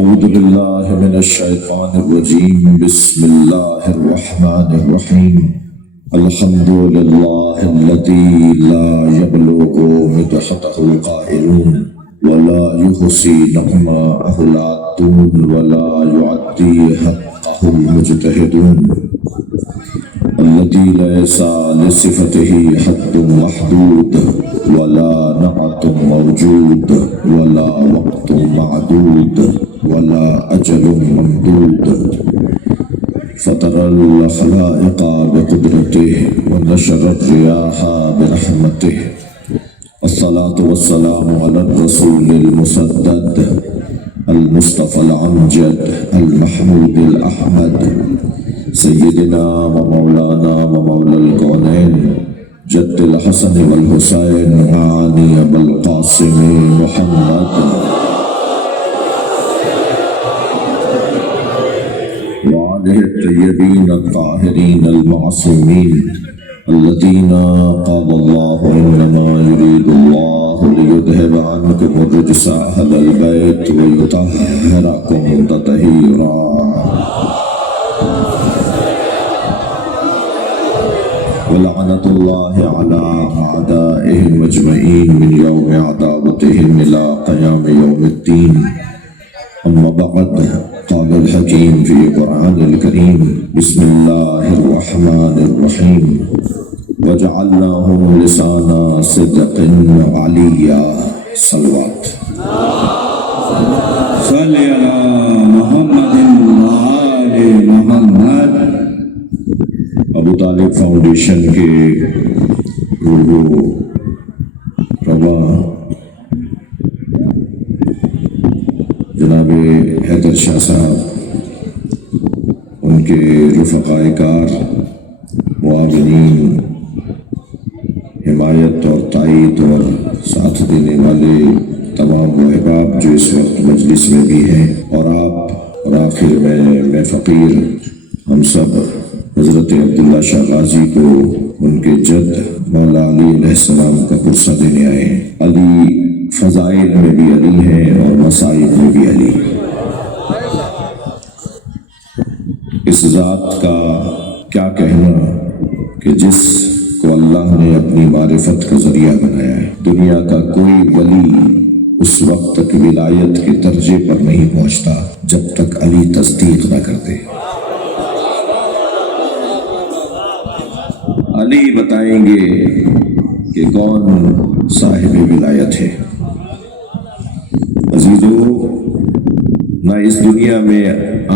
أعوذ بالله من الشيطان الرجيم بسم الله الرحمن الرحيم الحمد لله الذي لا يبلغ مدحته القائلون ولا يحصي نعماءه العادون ولا يعدي حقه المجتهدون الذي ليس لصفته حد محدود ولا نعت موجود ولا وقت معدود ولا أجل ممدود فطر الخلائق بقدرته ونشر الرياح برحمته الصلاة والسلام على الرسول المسدد المصطفى الأمجد المحمود الأحمد سيدنا ومولانا ومولى الكونين جد الحسن والحسين معاني أبا القاسم محمد وآله الطيبين الطاهرين المعصومين الذين قال الله إنما يريد الله ليذهب عنكم الرجس أهل البيت ويطهركم تطهيرا ولعنة الله على أعدائهم أجمعين من يوم عداوتهم إلى قيام يوم الدين أما بعد قال الحكيم في القرآن الكريم بسم الله الرحمن الرحيم وجعلناهم لسان صدق عليا صلوات صل على محمد وآل محمد ابو طالب فاؤنڈیشن کے روح رواں جناب حیدر شاہ صاحب، ان کے رفقائے کار، معاونین، حمایت اور تائید اور ساتھ دینے والے تمام احباب جو اس وقت مجلس میں بھی ہیں، اور آپ، اور آخر میں فقیر، ہم سب حضرت عبداللہ شاہ غازی کو ان کے جد مولا علی علیہ السلام کا پرسہ دینے آئے ہیں۔ علی فضائل میں بھی علی ہیں اور مسائل میں بھی علی۔ اس ذات کا کیا کہنا کہ جس کو اللہ نے اپنی معرفت کا ذریعہ بنایا ہے۔ دنیا کا کوئی ولی اس وقت تک ولایت کے درجے پر نہیں پہنچتا جب تک علی تصدیق نہ کرتے۔ علی بتائیں گے کہ کون صاحب ولایت ہے۔ عزیزو، نہ اس دنیا میں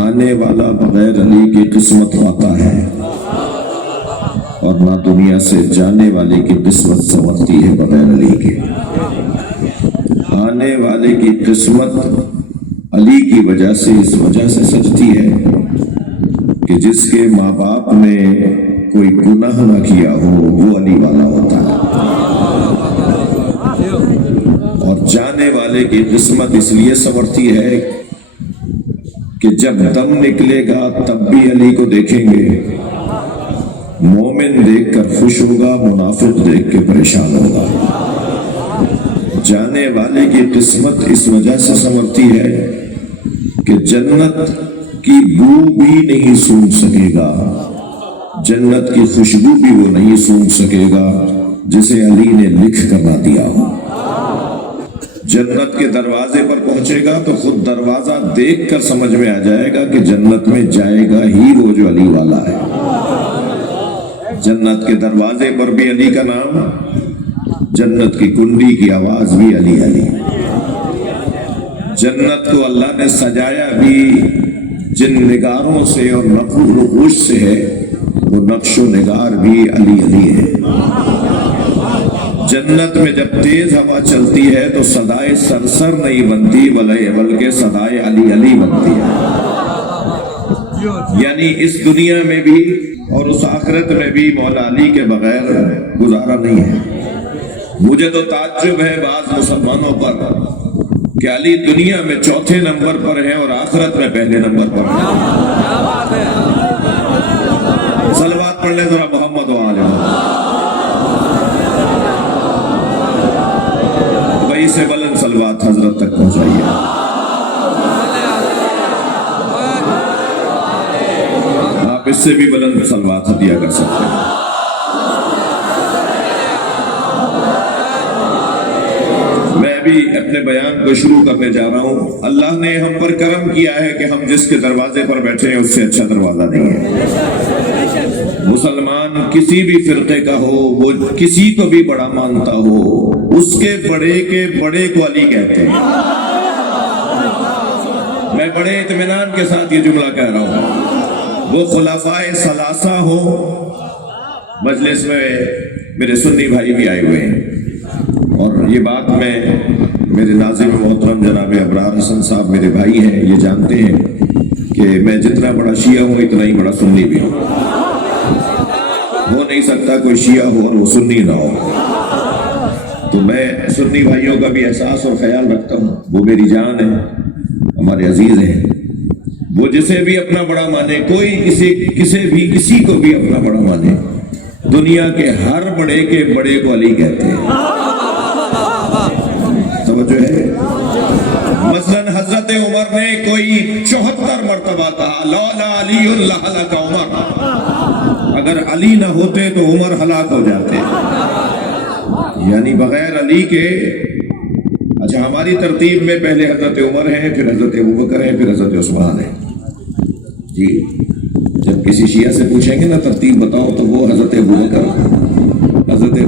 آنے والا بغیر علی کی قسمت پاتا ہے، اور نہ دنیا سے جانے والے کی قسمت سنورتی ہے بغیر علی کے۔ آنے والے کی قسمت علی کی وجہ سے اس وجہ سے سجتی ہے کہ جس کے ماں باپ نے کوئی گناہ نہ کیا ہو وہ علی والا ہوتا ہے، اور جانے والے کی قسمت اس لیے سنورتی ہے کہ جب دم نکلے گا تب بھی علی کو دیکھیں گے۔ مومن دیکھ کر خوش ہوگا، منافق دیکھ کے پریشان ہوگا۔ جانے والے کی قسمت اس وجہ سے سنورتی ہے کہ جنت کی بو بھی نہیں سونگھ سکے گا، جنت کی خوشبو بھی وہ نہیں سونگھ سکے گا جسے علی نے لکھ کر نہ دیا ہو۔ جنت کے دروازے پر پہنچے گا تو خود دروازہ دیکھ کر سمجھ میں آ جائے گا کہ جنت میں جائے گا ہی وہ جو علی والا ہے۔ جنت کے دروازے پر بھی علی کا نام، جنت کی کنڈی کی آواز بھی علی علی۔ جنت کو اللہ نے سجایا بھی جن نگاروں سے اور نقش و نقوش سے ہے، وہ نقش و نگار بھی علی علی ہے۔ جنت میں جب تیز ہوا چلتی ہے تو صدائے سرسر نہیں بنتی بلکہ صدائے علی علی بنتی ہے۔ یعنی اس دنیا میں بھی اور اس آخرت میں بھی مولا علی کے بغیر گزارا نہیں ہے۔ مجھے تو تعجب ہے بعض مسلمانوں پر کہ علی دنیا میں چوتھے نمبر پر ہیں اور آخرت میں پہلے نمبر پر ہیں۔ صلوات پڑھ لیں ذرا محمد و آل محمد۔ وہی سے بلند صلوات حضرت تک پہنچائیے۔ آپ اس سے بھی بلند صلوات ہدیہ کر سکتے ہیں۔ میں بھی اپنے بیان کو شروع کرنے جا رہا ہوں۔ اللہ نے ہم پر کرم کیا ہے کہ ہم جس کے دروازے پر بیٹھے ہیں اس سے اچھا دروازہ نہیں ہے۔ مسلمان کسی بھی فرقے کا ہو، وہ کسی کو بھی بڑا مانتا ہو، اس کے بڑے کو علی کہتے ہیں۔ میں بڑے اطمینان کے ساتھ یہ جملہ کہہ رہا ہوں۔ وہ خلفائے ثلاثہ ہو، مجلس میں میرے سنی بھائی بھی آئے ہوئے ہیں، اور یہ بات میں میرے ناظم محترم جناب ابرار حسن صاحب میرے بھائی ہیں، یہ جانتے ہیں کہ میں جتنا بڑا شیعہ ہوں اتنا ہی بڑا سنی بھی ہوں۔ ہو نہیں سکتا کوئی شیعہ ہو اور وہ سنی نہ ہو، تو میں سنی بھائیوں کا بھی احساس اور خیال رکھتا ہوں۔ وہ میری جان ہے، ہمارے عزیز ہیں، وہ جسے بھی اپنا بڑا مانے، کوئی کسی کو بھی اپنا بڑا مانے، دنیا کے ہر بڑے کے بڑے کو علی کہتے ہیں۔ توجہ ہے؟ مثلاً حضرت عمر نے کوئی 74 مرتبہ کہا لولا علی لہلک عمر، اگر علی نہ ہوتے تو عمر ہلاک ہو جاتے، یعنی بغیر علی کے۔ اچھا، ہماری ترتیب میں پہلے حضرت عمر ہیں، پھر حضرت ابوبکر ہیں، پھر حضرت عثمان ہیں۔ جی، جب کسی شیعہ سے پوچھیں گے نا ترتیب بتاؤ، تو وہ حضرت ابوبکر، حضرت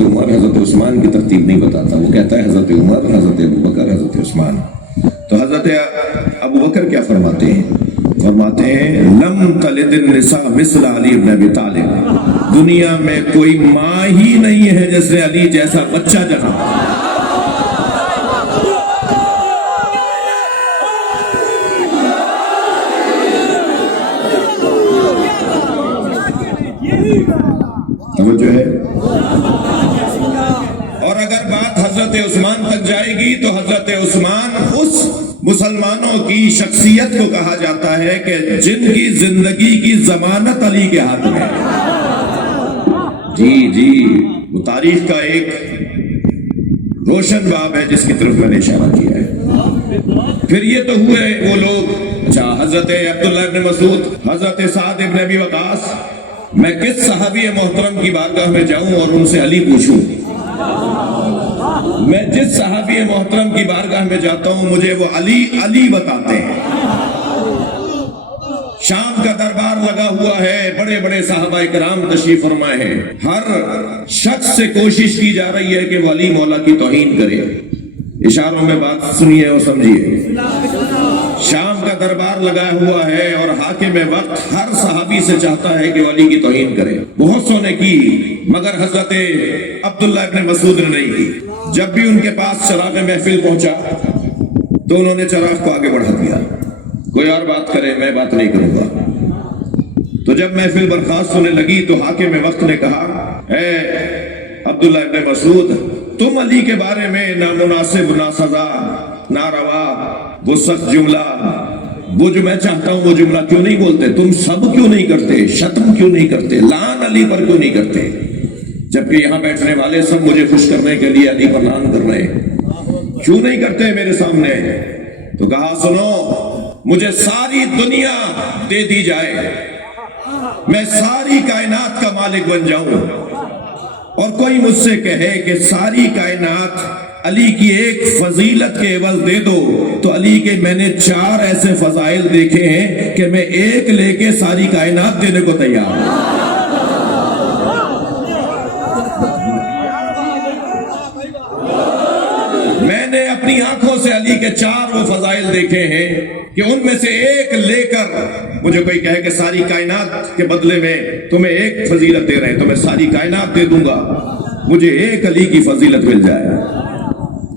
عمر، حضرت عثمان کی ترتیب نہیں بتاتا، وہ کہتا ہے حضرت عمر، حضرت ابوبکر، حضرت عثمان۔ تو حضرت ابوبکر کیا فرماتے ہیں؟ فرماتے ہیں لم تلد النساء مثل علی بن ابی طالب، دنیا میں کوئی ماں ہی نہیں ہے جیسے علی جیسا بچہ جنم۔ توجہ ہے؟ اور اگر بات حضرت عثمان تک جائے گی تو حضرت عثمان اس مسلمانوں کی شخصیت کو کہا جاتا ہے کہ جن کی زندگی کی ضمانت علی کے ہاتھ میں ہے۔ جی، وہ تاریخ کا ایک روشن باب ہے جس کی طرف میں نے اشارہ کیا ہے۔ پھر یہ تو ہوئے وہ لوگ، اچھا، حضرت عبداللہ ابن مسعود، حضرت سعد ابن ابی وقاص۔ میں کس صحابی محترم کی بارگاہ میں جاؤں اور ان سے علی پوچھوں؟ میں جس صحابی محترم کی بارگاہ میں جاتا ہوں مجھے وہ علی بتاتے ہیں۔ شام کا دربار لگا ہوا ہے، بڑے بڑے صحابہ کرام تشریف فرمائے ہیں، ہر شخص سے کوشش کی جا رہی ہے کہ وہ علی مولا کی توہین کرے۔ اشاروں میں بات سنیے اور سمجھیے۔ شام کا دربار لگا ہوا ہے اور حاکم وقت ہر صحابی سے چاہتا ہے کہ وہ علی کی توہین کرے۔ بہت سو نے کی، مگر حضرت عبداللہ ابن مسعود نے نہیں کی۔ جب بھی ان کے پاس چراغ محفل پہنچا تو انہوں نے چراغ کو آگے بڑھا دیا، کوئی اور بات کرے میں بات نہیں کروں گا۔ تو جب محفل برخاست ہونے لگی تو حاکم وقت نے کہا اے عبداللہ ابن مسعود، تم علی کے بارے میں نامناسب، ناسزا، ناروا، وہ سخت جملہ، وہ جو میں چاہتا ہوں وہ جملہ کیوں نہیں بولتے؟ تم سب کیوں نہیں کرتے؟ شتم کیوں نہیں کرتے؟ لعن علی پر کیوں نہیں کرتے؟ جبکہ یہاں بیٹھنے والے سب مجھے خوش کرنے کے لیے علی پر لعن کر رہے ہیں، کیوں نہیں کرتے میرے سامنے؟ تو کہا سنو، مجھے ساری دنیا دے دی جائے، میں ساری کائنات کا مالک بن جاؤں، اور کوئی مجھ سے کہے کہ ساری کائنات علی کی ایک فضیلت کے عوض دے دو، تو علی کے میں نے 4 ایسے فضائل دیکھے ہیں کہ میں ایک لے کے ساری کائنات دینے کو تیار ہوں۔ میں نے اپنی آنکھوں سے علی کے 4 وہ فضائل دیکھے ہیں کہ ان میں سے ایک لے کر مجھے کوئی کہے کہ ساری کائنات کے بدلے میں تمہیں ایک فضیلت دے رہے ہیں تو میں ساری کائنات دے دوں گا، مجھے ایک علی کی فضیلت مل جائے۔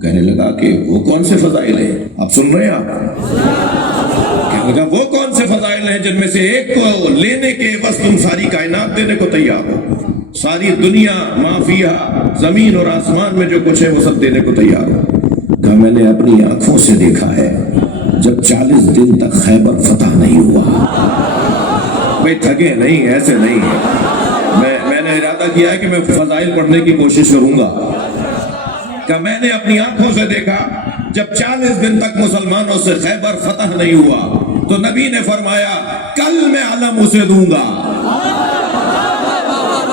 کہنے لگا کہ وہ کون سے فضائل ہیں؟ آپ سن رہے ہیں؟ آپ کہنے لگا وہ کون سے فضائل ہیں جن میں سے ایک کو لینے کے بس تم ساری کائنات دینے کو تیار ہو، ساری دنیا مافیا، زمین اور آسمان میں جو کچھ ہے وہ سب دینے کو تیار ہو؟ کہا میں نے اپنی آنکھوں سے دیکھا ہے جب 40 دن تک خیبر فتح نہیں ہوا۔ بھئی تھکے نہیں، ایسے نہیں ہے، میں نے ارادہ کیا ہے کہ میں فضائل پڑھنے کی کوشش کروں گا۔ کہ میں نے اپنی آنکھوں سے دیکھا جب 40 دن تک مسلمانوں سے خیبر فتح نہیں ہوا تو نبی نے فرمایا کل میں علم اسے دوں گا،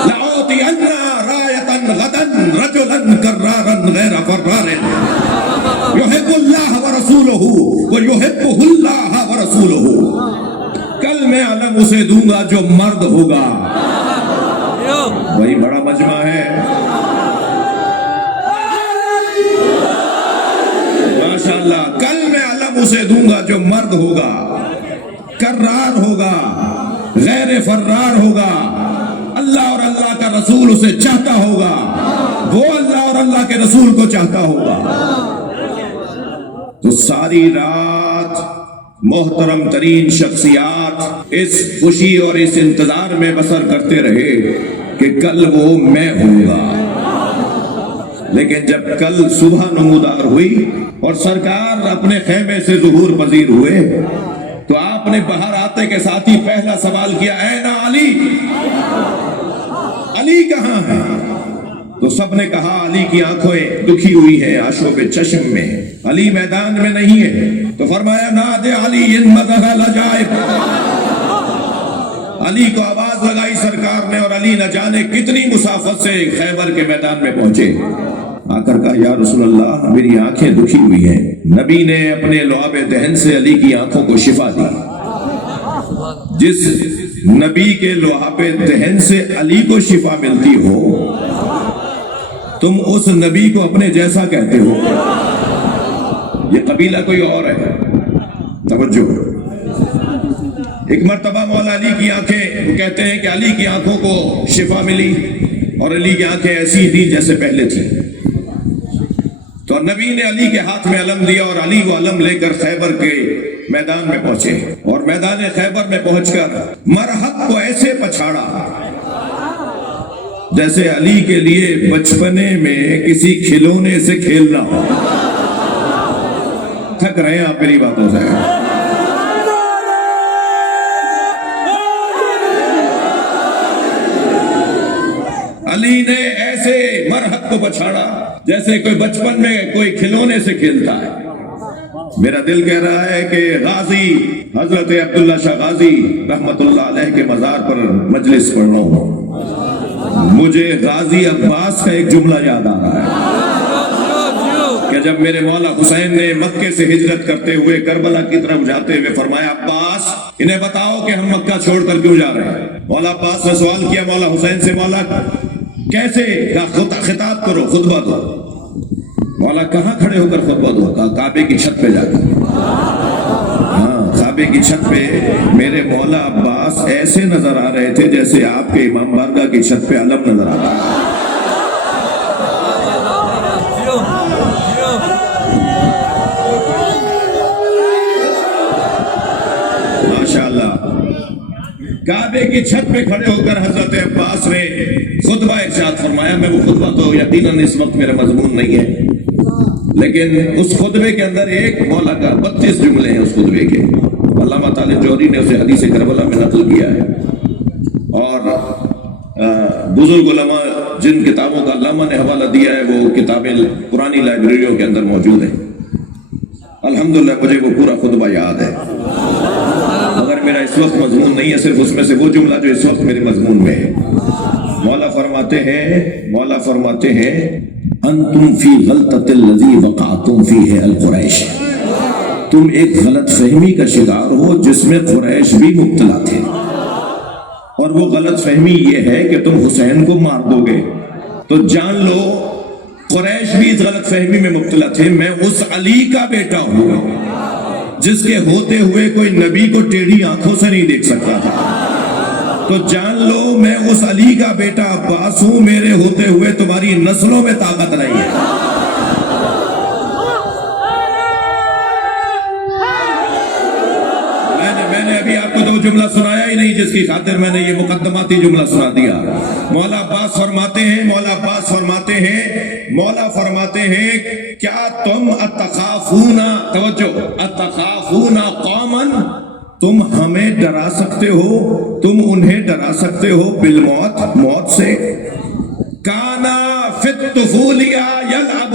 لأعطین رایۃ غدا رجلا کرارا غیر فرار یحب اللہ ورسولہ ویحبہ اللہ ورسولہ، کل میں علم اسے دوں گا جو مرد ہوگا۔ وہی بڑا مجمع ہے، ماشاءاللہ، کل میں علم اسے دوں گا جو مرد ہوگا، کرار ہوگا، غیر فرار ہوگا، اللہ اور اللہ کا رسول اسے چاہتا ہوگا، وہ اللہ اور اللہ کے رسول کو چاہتا ہوگا۔ تو ساری رات محترم ترین شخصیات اس خوشی اور اس انتظار میں بسر کرتے رہے کہ کل وہ میں ہوں گا، لیکن جب کل صبح نمودار ہوئی اور سرکار اپنے خیمے سے ظہور پذیر ہوئے تو آپ نے باہر آتے کے ساتھ ہی پہلا سوال کیا، اے علی، علی کہاں ہے؟ تو سب نے کہا علی کی آنکھیں دکھی ہوئی ہیں، آشوب چشم میں، علی میدان میں نہیں ہے۔ تو فرمایا نادے علی ان مدح لجائب، علی کو آواز لگائی سرکار نے، اور علی نہ جانے کتنی مسافت سے خیبر کے میدان میں پہنچے۔ آ کر کہا یا رسول اللہ میری آنکھیں دکھی ہوئی ہیں۔ نبی نے اپنے لعاب دہن سے علی کی آنکھوں کو شفا دی۔ جس نبی کے لعاب دہن سے علی کو شفا ملتی ہو، تم اس نبی کو اپنے جیسا کہتے ہو، یہ قبیلہ کوئی اور ہے۔ توجہ، ایک مرتبہ مولا علی کی آنکھیں، وہ کہتے ہیں کہ علی کی آنکھوں کو شفا ملی اور علی کی آنکھیں ایسی تھیں جیسے پہلے تھیں۔ تو نبی نے علی کے ہاتھ میں علم دیا اور علی وہ علم لے کر خیبر کے میدان میں پہنچے، اور میدان خیبر میں پہنچ کر مرحب کو ایسے پچھاڑا جیسے علی کے لیے بچپنے میں کسی کھلونے سے کھیلنا ہو۔ تھک رہے ہیں آپ میری باتوں سے؟ علی نے ایسے مرحب کو پچھاڑا جیسے کوئی بچپن میں کوئی کھلونے سے کھیلتا ہے۔ میرا دل کہہ رہا ہے کہ غازی حضرت عبداللہ شاہ غازی رحمت اللہ علیہ کے مزار پر مجلس پڑھ رہا ہوں، مجھے غازی عباس کا ایک جملہ یاد آ رہا ہے کہ جب میرے مولا حسین نے مکے سے ہجرت کرتے ہوئے کربلا کی طرف جاتے ہوئے فرمایا عباس انہیں بتاؤ کہ ہم مکہ چھوڑ کر کیوں جا رہے ہیں۔ مولا عباس نے سوال کیا مولا حسین سے، مولا کیسے؟ خطاب کرو، خطبہ دو۔ مولا کہاں کھڑے ہو کر خطبہ دو؟ کہا کعبے کی چھت پہ جا کر۔ ہاں، کعبے کی چھت پہ میرے مولا عباس ایسے نظر آ رہے تھے جیسے آپ کے امام بارگاہ کی چھت پہ علم نظر آتا ہے۔ ماشاءاللہ، کعبے کی چھت پہ کھڑے ہو کر حضرت عباس نے خطبہ ارشاد فرمایا۔ میں وہ خطبہ تو یقیناً اس وقت میرا مضمون نہیں ہے، لیکن اس خطبے کے اندر ایک مولا کا 32 جملے ہیں اس خطبے کے، علامہ طالب جوہری نے اسے حدیث کربلا میں نقل کیا ہے، اور بزرگ علماء جن کتابوں کا علامہ نے حوالہ دیا ہے وہ کتابیں پرانی لائبریریوں کے اندر موجود ہیں۔ الحمدللہ مجھے وہ پورا خطبہ یاد ہے، مگر میرا اس وقت مضمون نہیں ہے، صرف اس میں سے وہ جملہ جو اس وقت میرے مضمون میں ہے۔ مولا فرماتے ہیں انتم فی غلطۃ الذی وقعتم فیہ القریش، تم ایک غلط فہمی کا شکار ہو جس میں قریش بھی مبتلا تھے، اور وہ غلط فہمی یہ ہے کہ تم حسین کو مار دو گے، تو جان لو قریش بھی اس غلط فہمی میں مبتلا تھے، میں اس علی کا بیٹا ہوں جس کے ہوتے ہوئے کوئی نبی کو ٹیڑھی آنکھوں سے نہیں دیکھ سکتا تھا، تو جان لو میں اس علی کا بیٹا عباس ہوں، میرے ہوتے ہوئے تمہاری نسلوں میں طاقت نہیں ہے۔ میں نے ابھی آپ کو تو جملہ سنایا ہی نہیں جس کی خاطر میں نے یہ مقدماتی جملہ سنا دیا۔ مولا عباس فرماتے ہیں کیا تم اتخافون، توجہ، اتخافون قوما، تم ہمیں ڈرا سکتے ہو، تم انہیں ڈرا سکتے ہو بالموت، موت سے، کانا فی الطفولیہ یلعب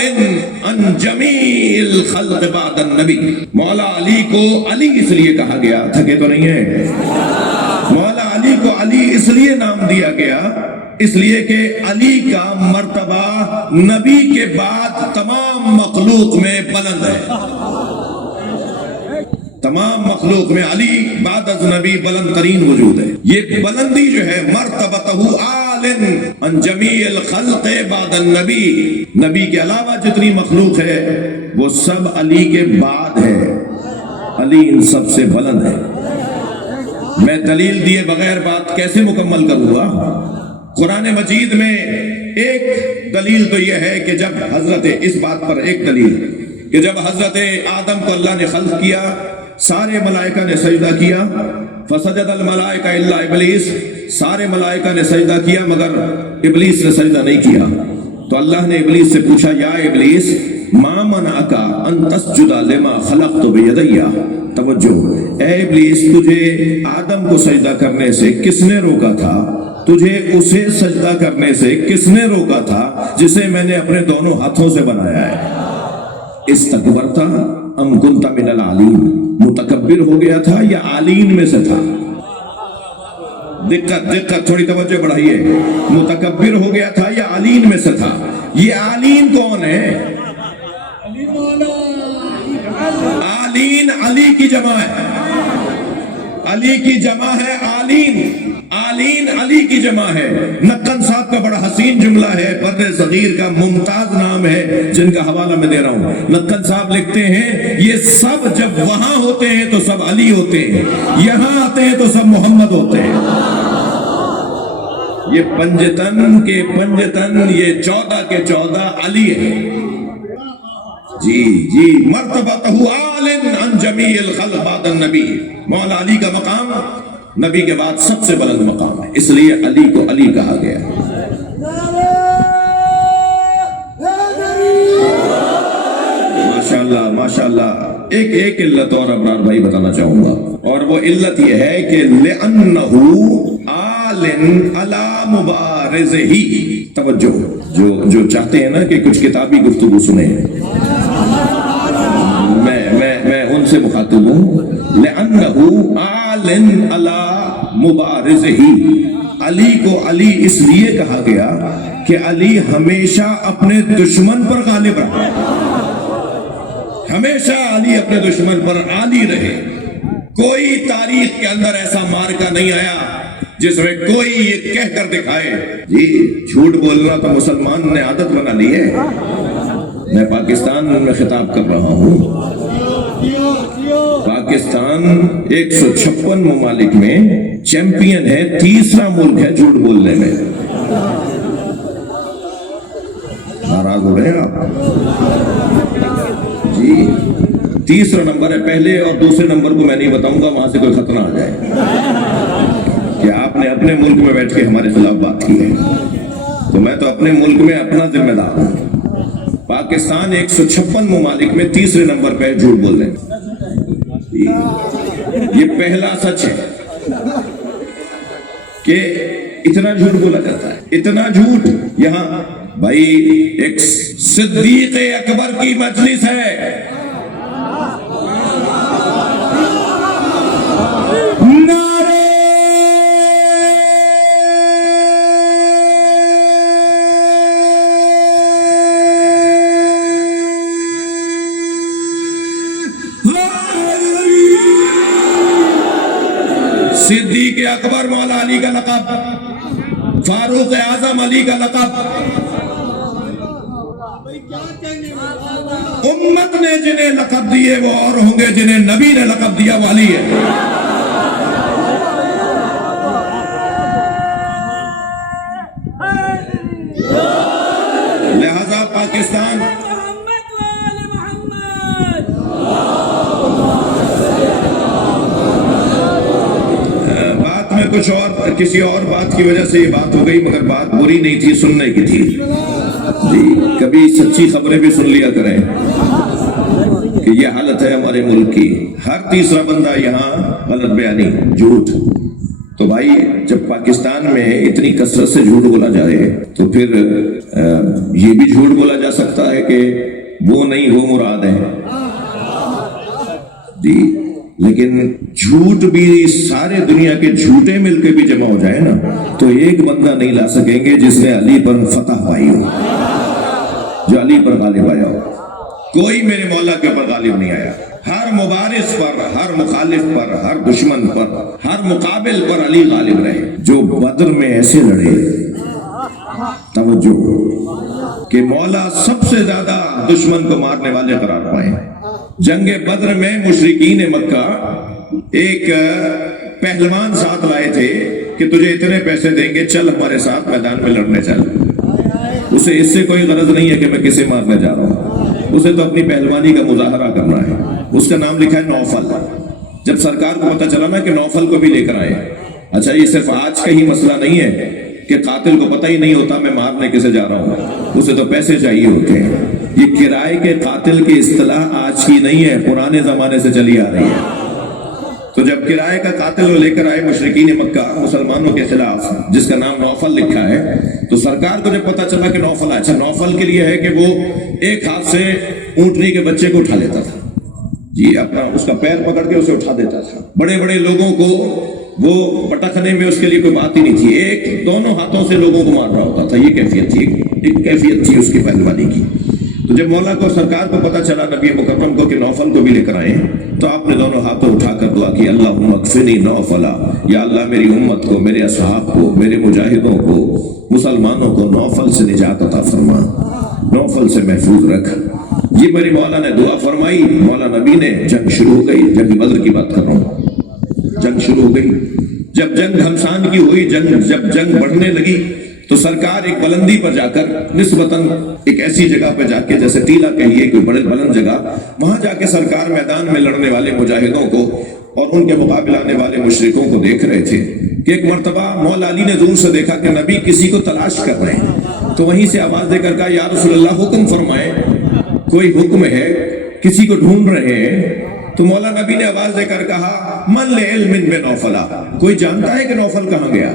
عن جمیع الخلق بعد النبی. مولا علی کو علی اس لیے کہا گیا، تھکے تو نہیں ہیں؟ مولا علی کو علی اس لیے نام دیا گیا اس لیے کہ علی کا مرتبہ نبی کے بعد تمام مخلوق میں بلند ہے. تمام مخلوق میں علی بعد از نبی بلند ترین وجود ہے. یہ بلندی جو ہے مرتبتہ عالٍ عن جمیع الخلق بعد النبی، نبی کے علاوہ جتنی مخلوق ہے وہ سب علی کے بعد ہے. علی ان سب سے بلند ہے. میں دلیل دیے بغیر بات کیسے مکمل کروں گا؟ قرآن مجید میں ایک دلیل تو یہ ہے کہ جب حضرت، اس بات پر ایک دلیل کہ جب حضرت آدم کو اللہ نے خلق کیا سارے ملائکہ نے سجدہ کیا، فسجد الملائکہ الا ابلیس، سارے ملائکہ نے سجدہ کیا مگر ابلیس نے سجدہ نہیں کیا. تو اللہ نے ابلیس سے پوچھا یا ابلیس ما منعک ان تسجد لما خلقت بیدی. توجہ، اے ابلیس تجھے آدم کو سجدہ کرنے سے کس نے روکا تھا؟ تجھے اسے سجدہ کرنے سے کس نے روکا تھا جسے میں نے اپنے دونوں ہاتھوں سے بنایا ہے؟ استکبرت ام کنت من العالین، متکبر ہو گیا تھا یا عالین میں سے تھا؟ دقت تھوڑی توجہ بڑھائیے. متکبر ہو گیا تھا یا عالین میں سے تھا؟ یہ عالین کون ہے؟ عالین علی کی جمع ہے. علی کی جمع ہے عالین. عالین علی کی جمع ہے. نقن صاحب کا بڑا حسین جملہ ہے، بر صغیر کا ممتاز نام ہے جن کا حوالہ میں دے رہا ہوں. نقن صاحب لکھتے ہیں یہ سب جب وہاں ہوتے ہیں تو سب علی ہوتے ہیں، یہاں آتے ہیں تو سب محمد ہوتے ہیں. یہ پنجتن کے پنجتن، یہ 14 کے 14 علی ہیں. جی مرتبتہ عالٍ عن جمیع الخلق بعد النبی. مولا علی کا مقام نبی کے بعد سب سے بلند مقام ہے، اس لیے علی کو علی کہا گیا. ماشاءاللہ ماشاءاللہ. ایک علت اور ابرار بھائی بتانا چاہوں گا، اور وہ علت یہ ہے کہ لِأَنَّهُ عَالٍ عَلَى مُبَارِزِهِ. توجہ، جو چاہتے ہیں نا کہ کچھ کتابی گفتگو سنیں، میں ان سے مخاطب ہوں. لِأَنَّهُ عَالٍ عَلَى مُبَارِزِهِ. علی کو علی اس لیے کہا گیا کہ علی ہمیشہ اپنے دشمن پر غالب رہا. ہمیشہ علی اپنے دشمن پر عالی رہے. کوئی تاریخ کے اندر ایسا مارکا نہیں آیا جس میں کوئی یہ کہہ کر دکھائے جی جھوٹ بولنا تو مسلمان نے عادت بنا لی ہے. میں پاکستان میں خطاب کر رہا ہوں. پاکستان 156 ممالک میں چیمپئن ہے، تیسرا ملک ہے جھوٹ بولنے میں. ناراض ہو رہے ہیں آپ؟ جی تیسرا نمبر ہے. پہلے اور دوسرے نمبر کو میں نہیں بتاؤں گا، وہاں سے کوئی خطرہ آ جائے کہ آپ نے اپنے ملک میں بیٹھ کے ہمارے خلاف بات کی ہے. تو میں تو اپنے ملک میں اپنا ذمہ دار ہوں. پاکستان 156 ممالک میں تیسرے نمبر پہ جھوٹ بول رہے ہیں. یہ پہلا سچ ہے کہ اتنا جھوٹ بولا جاتا ہے. اتنا جھوٹ یہاں بھائی ایک صدیق اکبر کی مجلس ہے. صدیق اکبر مولا علی کا لقب، فاروق اعظم علی کا لقب. امت نے جنہیں لقب دیے وہ اور ہوں گے، جنہیں نبی نے لقب دیا وہ علی ہے. لہذا پاکستان کچھ اور کسی اور بات کی وجہ سے یہ بات ہو گئی، مگر بات بری نہیں تھی، سننے کی تھی. جی کبھی سچی خبریں بھی سن لیا کریں کہ یہ حالت ہے ہمارے ملک کی. ہر تیسرا بندہ یہاں غلط بیانی، جھوٹ. تو بھائی جب پاکستان میں اتنی کثرت سے جھوٹ بولا جائے تو پھر یہ بھی جھوٹ بولا جا سکتا ہے کہ وہ نہیں وہ مراد ہے جی. لیکن جھوٹ بھی سارے دنیا کے جھوٹے مل کے بھی جمع ہو جائے نا تو ایک بندہ نہیں لا سکیں گے جس نے علی پر فتح پائی ہو, جو علی پر غالب آیا ہو. کوئی میرے مولا کے اوپر غالب نہیں آیا. ہر مبارز پر, ہر مخالف پر, ہر دشمن پر, ہر مقابل پر علی غالب رہے. جو بدر میں ایسے لڑے, توجہ, کہ مولا سب سے زیادہ دشمن کو مارنے والے قرار پائے. جنگ بدر میں مشرکین مکہ ایک پہلوان ساتھ لائے تھے کہ تجھے اتنے پیسے دیں گے, چل ہمارے ساتھ میدان میں لڑنے چل. اسے اس سے کوئی غرض نہیں ہے کہ میں کسے مارنے جا رہا ہوں, اسے تو اپنی پہلوانی کا مظاہرہ کرنا ہے. اس کا نام لکھا ہے نوفل. جب سرکار کو پتہ چلا نا کہ نوفل کو بھی لے کر آئے, اچھا یہ صرف آج کا ہی مسئلہ نہیں ہے کہ قاتل کو پتہ ہی نہیں ہوتا میں مارنے کسے جا رہا ہوں, اسے تو پیسے چاہیے ہوتے ہیں. یہ کرائے کے قاتل کی اصطلاح آج کی نہیں ہے, پرانے زمانے سے چلی آ رہی ہے. تو جب کرائے کا قاتل وہ لے کر آئے مشرکین مکہ مسلمانوں کے خلاف, جس کا نام نوفل لکھا ہے, تو سرکار کو جب پتہ چلا کہ نوفل, اچھا نوفل کے لیے ہے کہ وہ ایک ہاتھ سے اونٹنی کے بچے کو اٹھا لیتا تھا جی, اپنا اس کا پیر پکڑ کے اسے اٹھا دیتا تھا. بڑے بڑے لوگوں کو وہ پٹخنے میں اس کے لیے کوئی بات ہی نہیں تھی, ایک دونوں ہاتھوں سے لوگوں کو مار رہا ہوتا تھا. یہ کیفیت تھی, ایک کیفیت تھی اس کی پہلوانی کی. تو جب مولا کو سرکار کو پتہ چلا نبی مکرم کو کہ نوفل کو بھی لے کر آئے, تو آپ نے دونوں ہاتھوں اٹھا کر دعا کی, اللہم اکفنی نوفلا, یا اللہ میری امت کو, میرے اصحاب کو, میرے مجاہدوں کو, مسلمانوں کو نوفل سے نجات عطا فرما, نوفل سے محفوظ رکھ. یہ میری مولا نے دعا فرمائی. مولا نبی نے, جنگ شروع ہو گئی, جنگ بدر کی بات کر رہا ہوں, جنگ شروع ہو گئی. جب جنگ گھمسان کی ہوئی, جب جنگ بڑھنے لگی, تو سرکار ایک بلندی پر جا کر, نسبتاً ایک ایسی جگہ پہ جا کے, جیسے ٹیلا کہیے, کوئی بڑے بلند جگہ, وہاں جا کے سرکار میدان میں لڑنے والے مجاہدوں کو اور ان کے مقابلہ آنے والے مشرکوں کو دیکھ رہے تھے. کہ ایک مرتبہ مولا علی نے دور سے دیکھا کہ نبی کسی کو تلاش کر رہے ہیں, تو وہیں سے آواز دے کر کہا, یا رسول اللہ حکم فرمائیں, کوئی حکم ہے, کسی کو ڈھونڈ رہے ہیں. تو مولا نبی نے آواز دے کر کہا, من لعلم بنوفلا, کوئی جانتا ہے کہ نوفل کہاں گیا؟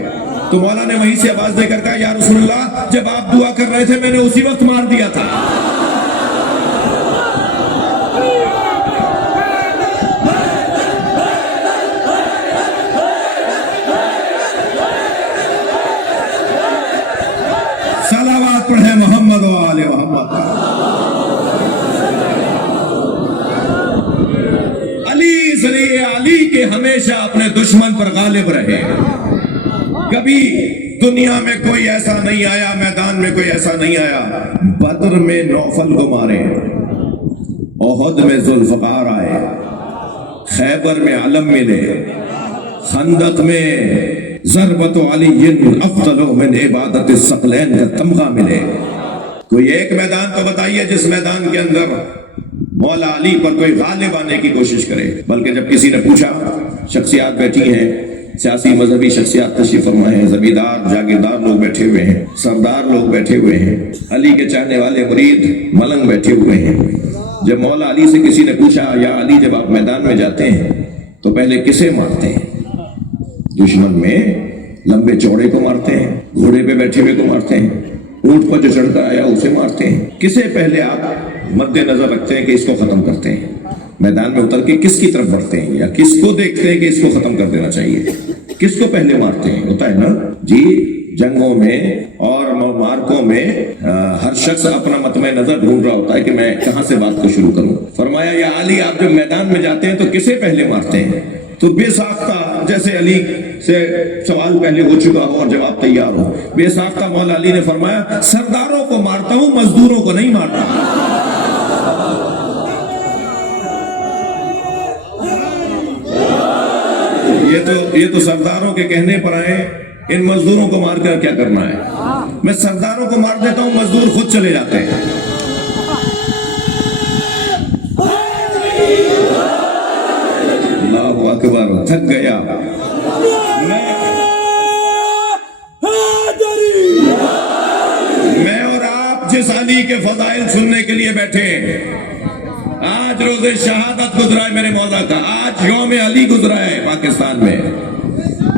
تو مولا نے وہیں سے آواز دے کر کہا, یا رسول اللہ جب آپ دعا کر رہے تھے میں نے اسی وقت مار دیا تھا. صلوات پڑھیں محمد و آل محمد. علی کے ہمیشہ اپنے دشمن پر غالب رہے. کبھی دنیا میں کوئی ایسا نہیں آیا, میدان میں کوئی ایسا نہیں آیا. بدر میں نوفل کو مارے, احد میں ذوالفقار آئے, خیبر میں علم ملے, خندق میں ضربت علی افضل من عبادت الثقلین کا تمغہ ملے. کوئی ایک میدان تو بتائیے جس میدان کے اندر مولا علی پر کوئی غالب آنے کی کوشش کرے. بلکہ جب کسی نے پوچھا, شخصیات بیٹھی ہیں, سیاسی مذہبی شخصیات تشریف فرما ہیں, زمیندار جاگیردار لوگ بیٹھے ہوئے ہیں, سردار لوگ بیٹھے ہوئے ہیں, علی کے چاہنے والے مرید ملنگ بیٹھے ہوئے ہیں. جب مولا علی سے کسی نے پوچھا, یا علی جب آپ میدان میں جاتے ہیں تو پہلے کسے مارتے ہیں؟ دشمن میں لمبے چوڑے کو مارتے ہیں, گھوڑے پہ بیٹھے ہوئے کو مارتے ہیں, اونٹ پر جو چڑھ کر آیا اسے مارتے ہیں, کسے پہلے آپ مد نظر رکھتے ہیں کہ اس کو ختم کرتے ہیں؟ میدان میں اتر کے کس کی طرف بڑھتے ہیں, یا کس کو دیکھتے ہیں کہ اس کو ختم کر دینا چاہیے, کس کو پہلے مارتے ہیں؟ ہوتا ہے نا جی, جنگوں میں اور مارکوں میں ہر شخص اپنا مطمع نظر ڈھونڈ رہا ہوتا ہے کہ میں کہاں سے بات کو شروع کروں. فرمایا, یا علی آپ جب میدان میں جاتے ہیں تو کسے پہلے مارتے ہیں؟ تو بے ساختہ, جیسے علی سے سوال پہلے ہو چکا ہو اور جواب تیار ہو, بے ساختہ مولا علی نے فرمایا, سرداروں کو مارتا ہوں, مزدوروں کو نہیں مارتا. یہ تو سرداروں کے کہنے پر آئے, ان مزدوروں کو مار کر کیا کرنا ہے؟ میں سرداروں کو مار دیتا ہوں, مزدور خود چلے جاتے ہیں. اللہ اکبر, تھک گیا. میں اور آپ جس علی کے فضائل سننے کے لیے بیٹھے, آج روز شہادت گزرا ہے میرے مولا کا, آج یوم علی گزرا ہے پاکستان میں.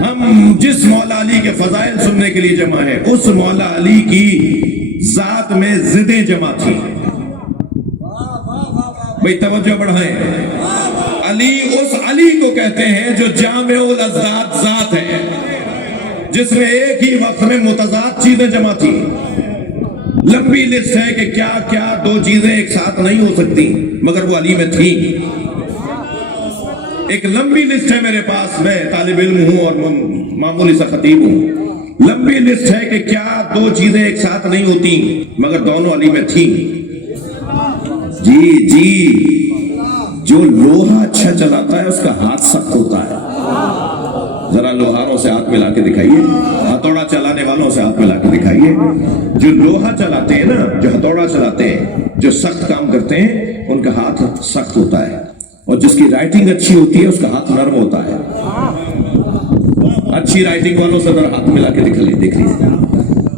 ہم ہم جس مولا علی کے فضائل سننے کے لیے جمع ہے، اس مولا علی کی ذات میں ضدیں جمع تھی. بھئی توجہ بڑھائیں. علی اس علی کو کہتے ہیں جو جامع الاضداد ذات ہے، جس میں ایک ہی وقت میں متضاد چیزیں جمع تھی. لمبی لسٹ ہے کہ کیا کیا دو چیزیں ایک ساتھ نہیں ہو سکتی، مگر وہ علی میں تھی. ایک لمبی لسٹ ہے میرے پاس، میں طالب علم ہوں اور معمولی سا خطیب ہوں. لمبی لسٹ ہے کہ کیا دو چیزیں ایک ساتھ نہیں ہوتی، مگر دونوں علی میں تھی. جی جو لوہا اچھا چلاتا ہے اس کا ہاتھ سخت ہوتا ہے. ذرا لوہاروں سے ہاتھ ملا کے دکھائیے، ہتھوڑا چلانے والوں سے ہاتھ ملا کے دکھائیے. جو لوہا چلاتے ہیں نا، جو ہتھوڑا چلاتے ہیں، جو سخت کام کرتے ہیں، ان کا ہاتھ سخت ہوتا ہے. اور جس کی رائٹنگ اچھی ہوتی ہے اس کا ہاتھ نرم ہوتا ہے. اچھی رائٹنگ والوں سے ذرا ہاتھ ملا کے دیکھ لیجیے.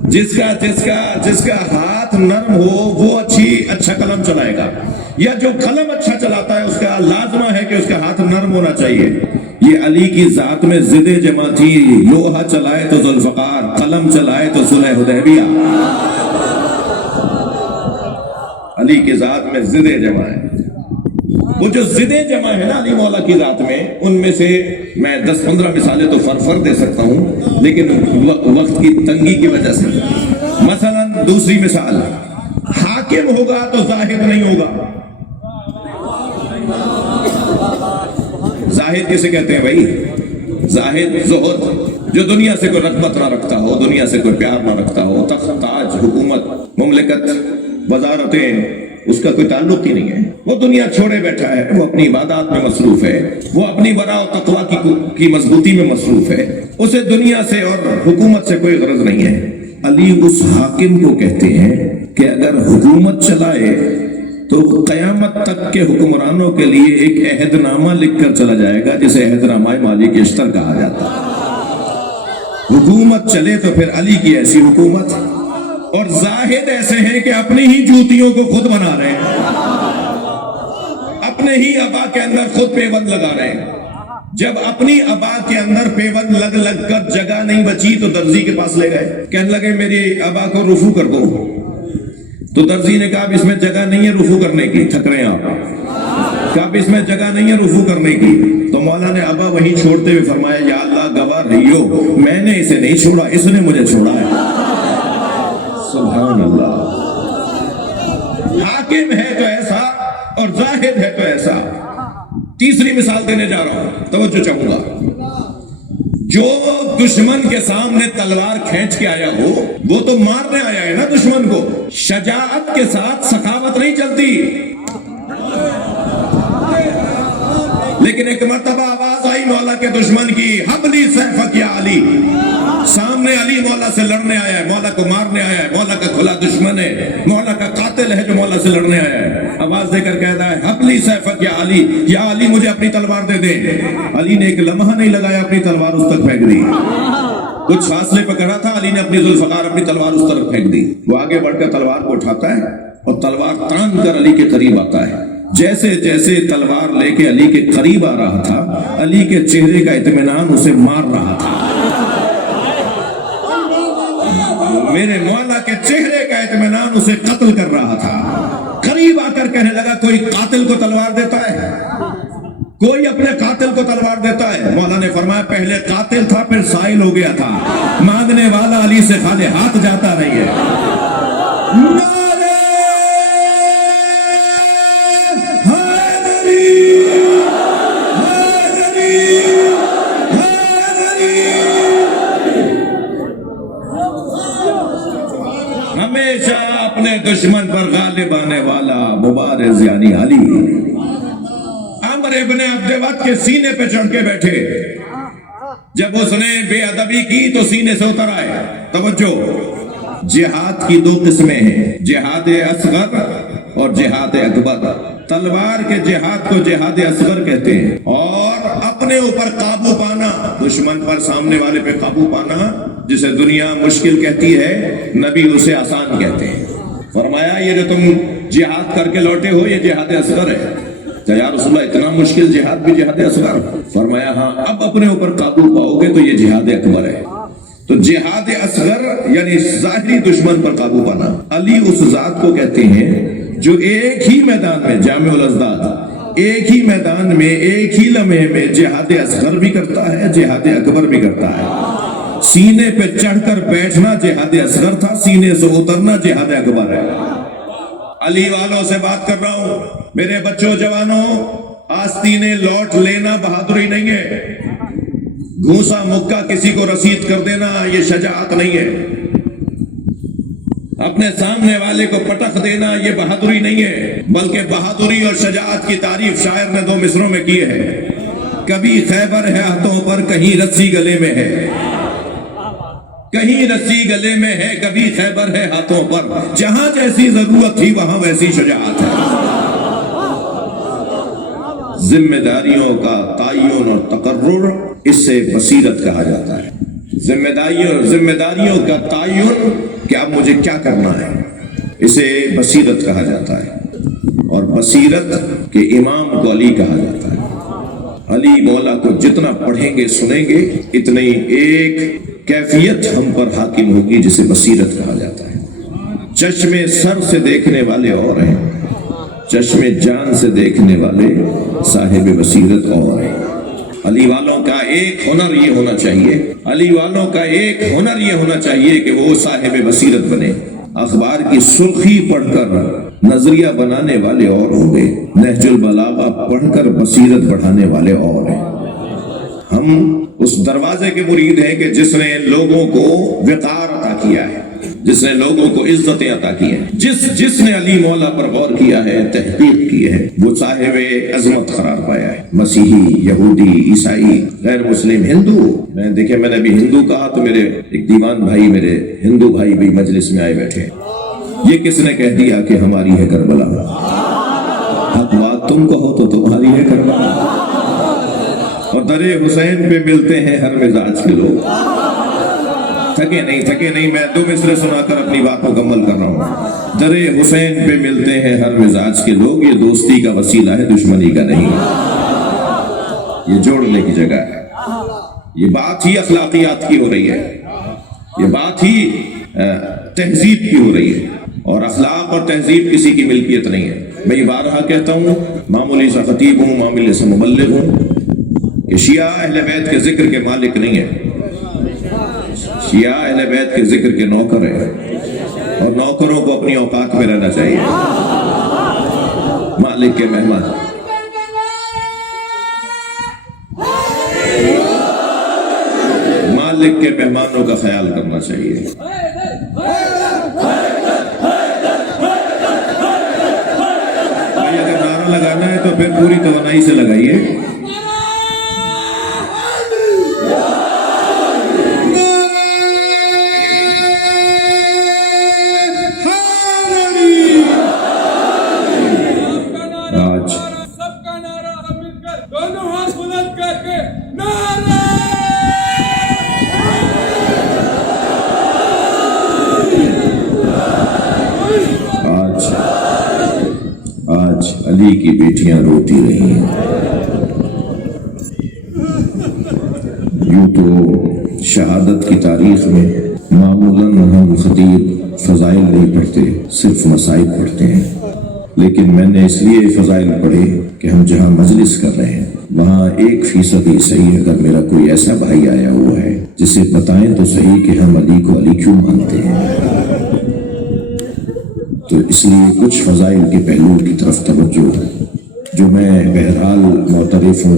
جس کا ہاتھ نرم ہو وہ اچھا قلم چلائے گا. یا جو قلم اچھا چلاتا ہے اس کا لازمہ ہے کہ اس کا ہاتھ نرم ہونا چاہیے. یہ علی کی ذات میں ضدیں جمع تھی. لوہا چلائے تو ذوالفقار، قلم چلائے تو صلح حدیبیہ. علی کی ذات میں ضدیں جمع ہیں. وہ جو ضدیں جمع ہے نا علی مولا کی ذات میں، ان میں سے میں 10-15 مثالیں تو فر دے سکتا ہوں، لیکن وقت کی تنگی کی وجہ سے. مثلا دوسری مثال، حاکم ہوگا تو زاہد نہیں ہوگا. زاہد کسے کہتے ہیں بھائی؟ زاہد زہد، جو دنیا سے کوئی رغبت نہ رکھتا ہو، دنیا سے کوئی پیار نہ رکھتا ہو. تخت تاج، حکومت، مملکت، وزارتیں، اس کا کوئی تعلق ہی نہیں ہے. وہ دنیا چھوڑے بیٹھا ہے، وہ اپنی عبادات میں مصروف ہے، وہ اپنی ورع و تقوی کی مضبوطی میں مصروف ہے. اسے دنیا سے اور حکومت سے کوئی غرض نہیں ہے. علی اس حاکم کو کہتے ہیں کہ اگر حکومت چلائے تو قیامت تک کے حکمرانوں کے لیے ایک عہد نامہ لکھ کر چلا جائے گا، جسے عہد نامہ مالک اشتر کہا جاتا ہے. حکومت چلے تو پھر علی کی ایسی حکومت. اور زاہد ایسے ہیں کہ اپنی ہی جوتیوں کو خود بنا رہے ہیں، اپنے ہی عبا کے اندر خود پیوند لگا رہے ہیں. جب اپنی عبا کے اندر پیوند لگ کر جگہ نہیں بچی تو درزی کے پاس لے گئے، کہنے لگے میری عبا کو رفو کر دو. تو درزی نے کہا اس میں جگہ نہیں ہے رفو کرنے کی. تھک رہے ہیں آپ؟ کہا اس میں جگہ نہیں ہے رفو کرنے کی. تو مولا نے عبا وہیں چھوڑتے ہوئے فرمایا یا اللہ گواہ رہیو، میں نے اسے نہیں چھوڑا، اس نے مجھے چھوڑا ہے. سبحان اللہ. حاکم ہے تو ایسا اور زاہد ہے تو ایسا. تیسری مثال دینے جا رہا ہوں، توجہ چاہوں گا. جو دشمن کے سامنے تلوار کھینچ کے آیا ہو وہ تو مارنے آیا ہے نا دشمن کو. شجاعت کے ساتھ سخاوت نہیں چلتی. لیکن ایک مرتبہ آواز آئی مولا کے دشمن کی، حبلی سیفک یا علی. سامنے علی مولا سے لڑنے آیا ہے، مولا کو مارنے آیا ہے، مولا کا کھلا دشمن ہے، مولا کا قاتل ہے جو مولا سے لڑنے آیا ہے. آواز دے کر کہتا ہے حبلی سیفک یا علی، یا علی مجھے اپنی تلوار دے دے. علی نے ایک لمحہ نہیں لگایا، اپنی تلوار اس تک پھینک دی. کچھ فاصلے پہ کھڑا تھا، علی نے اپنی ذوالفقار اپنی تلوار اس طرف پھینک دی. وہ آگے بڑھ کر تلوار کو اٹھاتا ہے اور تلوار تان کر علی کے قریب آتا ہے. جیسے جیسے تلوار لے کے علی کے قریب آ رہا تھا، علی کے چہرے کا اطمینان اسے مار رہا تھا. میرے مولا کے چہرے کا اطمینان اسے قتل کر رہا تھا. قریب آ کر کہنے لگا کوئی قاتل کو تلوار دیتا ہے؟ کوئی اپنے قاتل کو تلوار دیتا ہے؟ مولا نے فرمایا پہلے قاتل تھا پھر سائل ہو گیا تھا. مانگنے والا علی سے خالی ہاتھ جاتا نہیں ہے. ہمیشہ اپنے دشمن پر غالب آنے والا مبارز یعنی علی. عمر ابن عبد ود کے سینے پہ چڑھ کے بیٹھے. جب اس نے بے ادبی کی تو سینے سے اتر آئے. توجہ، جہاد کی دو قسمیں ہیں، جہاد اصغر اور جہاد اکبر. تلوار کے جہاد کو جہاد اصغر کہتے ہیں، اور اپنے اوپر قابو پانا، دشمن پر سامنے والے پہ قابو پانا، جسے دنیا مشکل کہتی ہے، نبی اسے آسان کہتے ہیں. فرمایا یہ جو تم جہاد کر کے لوٹے ہو یہ جہاد اصغر ہے. کہ یا رسول اللہ اتنا مشکل جہاد بھی جہاد اصغر؟ فرمایا ہاں، اب اپنے اوپر قابو پاؤ گے تو یہ جہاد اکبر ہے۔ تو جہاد اصغر یعنی ظاہری دشمن پر قابو پانا۔ علی اس ذات کو کہتے ہیں جو ایک ہی میدان میں، جامع الازداد، ایک ہی میدان میں ایک ہی لمحے میں جہاد اصغر بھی کرتا ہے، جہاد اکبر بھی کرتا ہے۔ سینے پہ چڑھ کر بیٹھنا جہاد اصغر تھا، سینے سے اترنا جہاد اکبر ہے۔ علی والوں سے بات کر رہا ہوں، میرے بچوں جوانوں، آستینے لوٹ لینا بہادری نہیں ہے، گھوسا مکہ کسی کو رسید کر دینا یہ شجاعت نہیں ہے، اپنے سامنے والے کو پٹخ دینا یہ بہادری نہیں ہے، بلکہ بہادری اور شجاعت کی تعریف شاعر نے 2 مصروں میں کی ہے۔ کبھی خیبر ہے ہاتھوں پر، کہیں رسی گلے میں ہے، کہیں رسی گلے میں ہے، کبھی خیبر ہے ہاتھوں پر، جہاں جیسی ضرورت تھی وہاں ویسی شجاعت ہے۔ ذمہ داریوں کا تعین اور تقرر، اس سے بصیرت کہا جاتا ہے۔ ذمہ داریوں کا تعین کہ اب مجھے کیا کرنا ہے، اسے بصیرت کہا جاتا ہے، اور بصیرت کے امام کو علی کہا جاتا ہے۔ علی مولا کو جتنا پڑھیں گے سنیں گے اتنی ایک کیفیت ہم پر حاکم ہوگی جسے بصیرت کہا جاتا ہے۔ چشم سر سے دیکھنے والے اور ہیں، چشم جان سے دیکھنے والے صاحب بصیرت اور ہیں۔ علی والوں کا ایک ہنر یہ ہونا چاہیے، علی والوں کا ایک ہنر یہ ہونا چاہیے کہ وہ صاحب بصیرت بنے۔ اخبار کی سرخی پڑھ کر نظریہ بنانے والے اور ہوں گے، نہج البلاغہ پڑھ کر بصیرت بڑھانے والے اور ہیں۔ ہم اس دروازے کے مرید ہیں کہ جس نے لوگوں کو وقار عطا کیا ہے، جس نے لوگوں کو عزتیں عطا کی ہیں، جس نے علی مولا پر غور کیا ہے، تحقیق کی ہے، وہ صاحب عظمت قرار پایا ہے۔ مسیحی، یہودی، عیسائی، غیر مسلم، ہندو، میں نے ابھی ہندو کہا تو میرے ایک دیوان بھائی، میرے ہندو بھائی بھی مجلس میں آئے بیٹھے۔ یہ کس نے کہہ دیا کہ ہماری ہے کربلا؟ حق بات تم کہو تو تمہاری ہے کربلا، اور درے حسین پہ ملتے ہیں ہر مزاج کے لوگ۔ تھکے نہیں، میں 2 مصرے سنا کر اپنی بات مکمل کر رہا ہوں۔ درے حسین پہ ملتے ہیں ہر مزاج کے لوگ، یہ دوستی کا وسیلہ ہے، دشمنی کا نہیں، یہ جوڑنے کی جگہ ہے۔ یہ بات ہی اخلاقیات کی ہو رہی ہے، یہ بات ہی تہذیب کی ہو رہی ہے، اور اخلاق اور تہذیب کسی کی ملکیت نہیں ہے۔ میں یہ بارہا کہتا ہوں، معمولی سا خطیب ہوں، معمولی سا مبلغ ہوں، کہ شیعہ اہل بیت کے ذکر کے مالک نہیں ہیں، شیعہ اہل بیت کے ذکر کے نوکر ہیں، اور نوکروں کو اپنی اوقات میں رہنا چاہیے، مالک کے مہمان۔ مالک کے مہمانوں کا خیال کرنا چاہیے۔ اگر نعرہ لگانا ہے تو پھر پوری توانائی سے لگائیے۔ آج علی کی بیٹیاں روتی رہی ہیں۔ یوں تو شہادت کی تاریخ میں معمولاً ہم خطیب فضائل نہیں پڑھتے، صرف مصائب پڑھتے ہیں، لیکن میں نے اس لیے فضائل پڑھے کہ ہم جہاں مجلس کر رہے ہیں وہاں 1% ہی صحیح اگر میرا کوئی ایسا بھائی آیا ہوا ہے جسے بتائیں تو صحیح کہ ہم علی کو علی کیوں مانتے ہیں، تو اس لیے کچھ فضائل کے پہلو کی طرف توجہ جو میں بہرحال معترف ہوں،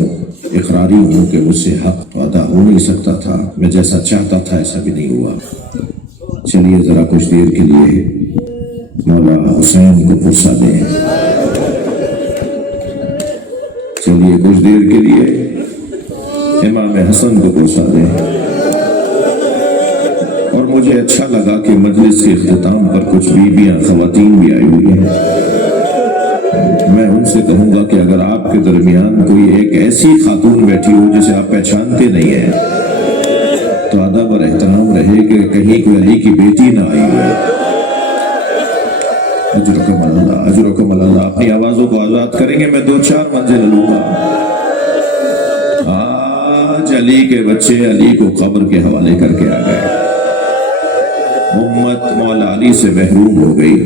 اقراری ہوں کہ اس سے حق تو ادا ہو نہیں سکتا تھا، میں جیسا چاہتا تھا ایسا بھی نہیں ہوا۔ چلیے ذرا کچھ دیر کے لیے مولا حسین کو پرسا دیں، چلیے کچھ دیر کے لیے امام حسن کو پرسا دیں۔ اور مجھے اچھا لگا کہ مجلس کے اختتام پر کچھ بیویاں، خواتین بھی آئی ہوئی ہیں۔ میں ان سے کہوں گا کہ اگر آپ کے درمیان کوئی ایک ایسی خاتون بیٹھی ہو جسے آپ پہچانتے نہیں ہیں تو ادب اور احترام رہے کہ کہیں کوئی علی کی بیٹی نہ آئی ہو، اجرکم اللہ، اجرکم اللہ۔ اپنی آوازوں کو آزاد کریں گے، میں 2-4 منزل لوں گا۔ آج علی کے بچے علی کو قبر کے حوالے کر کے آ گئے۔ امت مولا علی سے محروم ہو گئی۔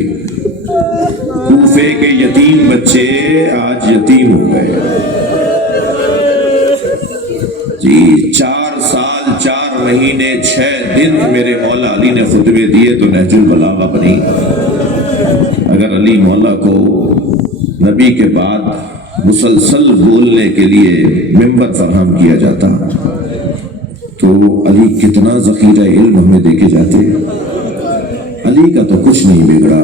کوفے کے یتیم بچے آج یتیم ہو گئے۔ جی 4 سال 4 مہینے 6 دن میرے مولا علی نے خطبے دیے تو نہج البلاغہ بنی۔ اگر علی مولا کو نبی کے بعد مسلسل بولنے کے لیے ممبر فراہم کیا جاتا تو علی کتنا ذخیرہ علم ہمیں دے کے جاتے۔ علی کا تو کچھ نہیں بگڑا،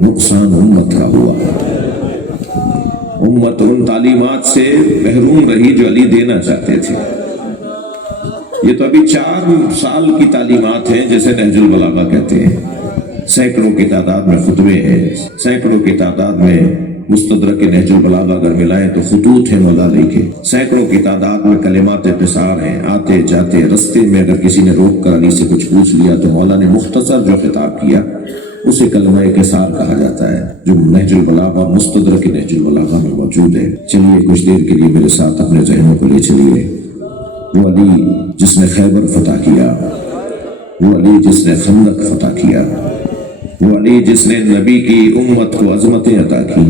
نقصان امت کا ہوا۔ امت ان تعلیمات سے محروم رہی جو علی دینا چاہتے تھے۔ یہ تو ابھی 4 سال کی تعلیمات ہیں جسے نہج البلاغہ کہتے ہیں۔ سینکڑوں کی تعداد میں خطبے ہیں، سینکڑوں کی تعداد میں مستدرک نہج البلاغہ اگر ملائیں تو خطوط ہیں مولا علی کے، سینکڑوں کی تعداد میں کلمات قصار ہیں۔ آتے جاتے رستے میں اگر کسی نے روک کر علی سے کچھ پوچھ لیا تو مولا نے مختصر جو خطاب کیا اسے کلمہ قصار کہا جاتا ہے، جو نہج البلاغہ مستدرک نہج البلاغہ میں موجود ہے۔ چلیے کچھ دیر کے لیے میرے ساتھ اپنے ذہنوں کو لے چلیے۔ وہ علی جس نے خیبر فتح کیا، وہ علی جس نے خندق فتح کیا، وہ علی جس نے نبی کی امت کو عظمتیں عطا کی،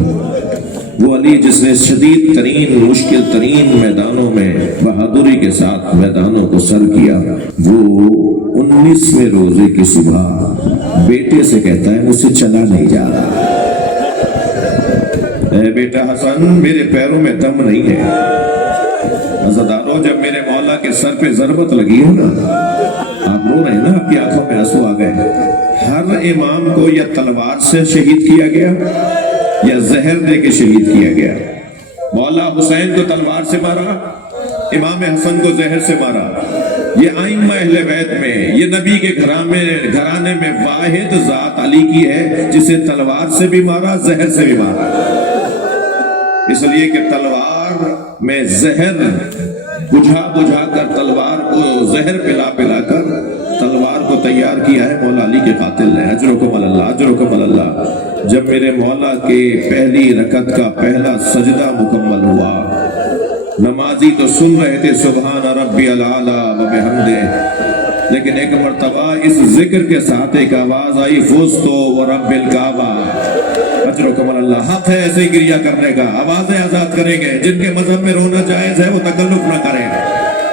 وہ علی جس نے شدید ترین مشکل ترین میدانوں میں بہادری کے ساتھ میدانوں کو سر کیا، وہ 19ویں روزے کی صبح بیٹے سے کہتا ہے مجھ سے چلا نہیں جا رہا۔ اے بیٹا حسن، میرے پیروں میں دم نہیں ہے۔ عزادارو، جب میرے مولا کے سر پہ ضربت لگی ہے نا، آپ رو رہے ہیں نا، آپ کی آنکھوں میں آنسو آ گئے۔ ہر امام کو یا تلوار سے شہید کیا گیا یا زہر دے کے شہید کیا گیا۔ مولا حسین کو تلوار سے مارا، امام حسن کو زہر سے مارا۔ یہ ائمہ اہل بیت میں، یہ نبی کے گھرانے میں واحد ذات علی کی ہے جسے تلوار سے بھی مارا، زہر سے بھی مارا۔ اس لیے کہ تلوار میں زہر بجھا کر، تلوار کو زہر پلا کر تلوار کو تیار کیا ہے مولا علی کے قاتل نے۔ اجرکم اللہ، اجرکم اللہ۔ جب میرے مولا کے پہلی رکعت کا پہلا سجدہ مکمل ہوا، نمازی تو سن رہے تھے سبحان ربی العالی و بحمدہ، لیکن ایک مرتبہ اس ذکر کے ساتھ ایک آواز آئی، فزتو ورب الکعبہ۔ اجرکم اللہ۔ حق ہے ایسے ہی گریہ کرنے کا، آوازیں آزاد کریں گے۔ جن کے مذہب میں رونا جائز ہے وہ تکلف نہ کریں۔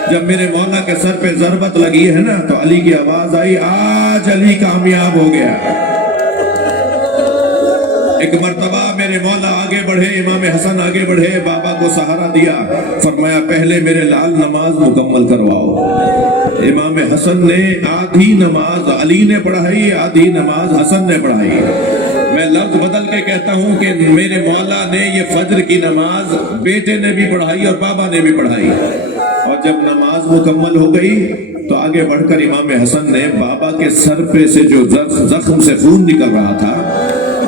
جب میرے مولا کے سر پہ ضربت لگی ہے نا تو علی کی آواز آئی، آج علی کامیاب ہو گیا۔ ایک مرتبہ میرے مولا آگے بڑھے، امام حسن آگے بڑھے، بابا کو سہارا دیا، فرمایا پہلے میرے لال نماز مکمل کرواؤ۔ امام حسن نے آدھی نماز علی نے پڑھائی، آدھی نماز حسن نے پڑھائی۔ میں لفظ بدل کے کہتا ہوں کہ میرے مولا نے یہ فجر کی نماز بیٹے نے بھی پڑھائی اور بابا نے بھی پڑھائی۔ اور جب نماز مکمل ہو گئی تو آگے بڑھ کر امام حسن نے بابا کے سر پہ سے جو زخم سے خون نکل رہا تھا